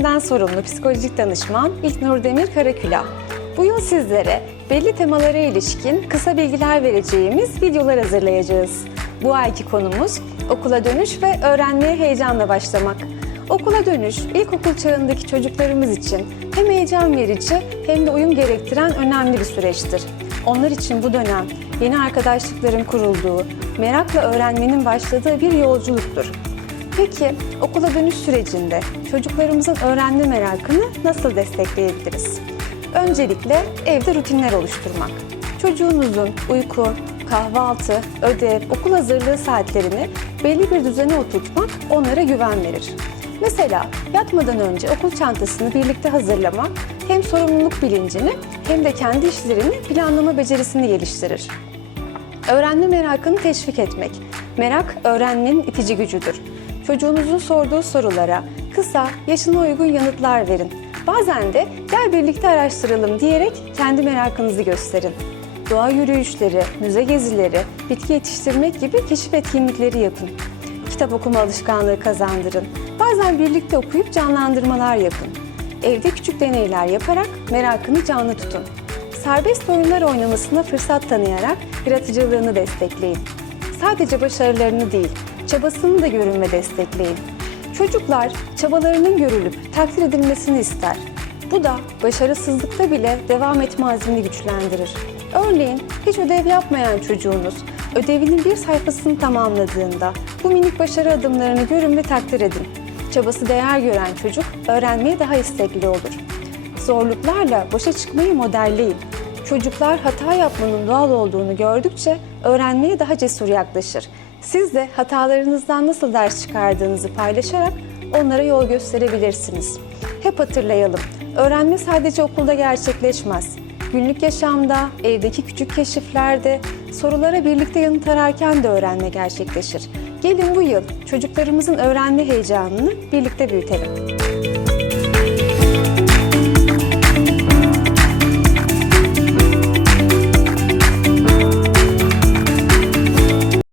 eğitiminden sorumlu psikolojik danışman İlknur Demir Karakülah. Bu yıl sizlere belli temalara ilişkin kısa bilgiler vereceğimiz videolar hazırlayacağız. Bu ayki konumuz okula dönüş ve öğrenmeye heyecanla başlamak. Okula dönüş, ilkokul çağındaki çocuklarımız için hem heyecan verici hem de uyum gerektiren önemli bir süreçtir. Onlar için bu dönem yeni arkadaşlıkların kurulduğu, merakla öğrenmenin başladığı bir yolculuktur. Peki okula dönüş sürecinde çocuklarımızın öğrenme merakını nasıl destekleyebiliriz? Öncelikle evde rutinler oluşturmak. Çocuğunuzun uyku, kahvaltı, ödev, okul hazırlığı saatlerini belli bir düzene oturtmak onlara güven verir. Mesela yatmadan önce okul çantasını birlikte hazırlamak hem sorumluluk bilincini hem de kendi işlerini planlama becerisini geliştirir. Öğrenme merakını teşvik etmek. Merak öğrenmenin itici gücüdür. Çocuğunuzun sorduğu sorulara kısa, yaşına uygun yanıtlar verin. Bazen de gel birlikte araştıralım diyerek kendi merakınızı gösterin. Doğa yürüyüşleri, müze gezileri, bitki yetiştirmek gibi keşif etkinlikleri yapın. Kitap okuma alışkanlığı kazandırın. Bazen birlikte okuyup canlandırmalar yapın. Evde küçük deneyler yaparak merakını canlı tutun. Serbest oyunlar oynamasına fırsat tanıyarak yaratıcılığını destekleyin. Sadece başarılarını değil, çabasını da görün ve destekleyin. Çocuklar çabalarının görülüp takdir edilmesini ister. Bu da başarısızlıkta bile devam etme azmini güçlendirir. Örneğin hiç ödev yapmayan çocuğunuz ödevinin bir sayfasını tamamladığında bu minik başarı adımlarını görün ve takdir edin. Çabası değer gören çocuk öğrenmeye daha istekli olur. Zorluklarla başa çıkmayı modelleyin. Çocuklar hata yapmanın doğal olduğunu gördükçe öğrenmeye daha cesur yaklaşır. Siz de hatalarınızdan nasıl ders çıkardığınızı paylaşarak onlara yol gösterebilirsiniz. Hep hatırlayalım, öğrenme sadece okulda gerçekleşmez. Günlük yaşamda, evdeki küçük keşiflerde, sorulara birlikte yanıt ararken de öğrenme gerçekleşir. Gelin bu yıl çocuklarımızın öğrenme heyecanını birlikte büyütelim.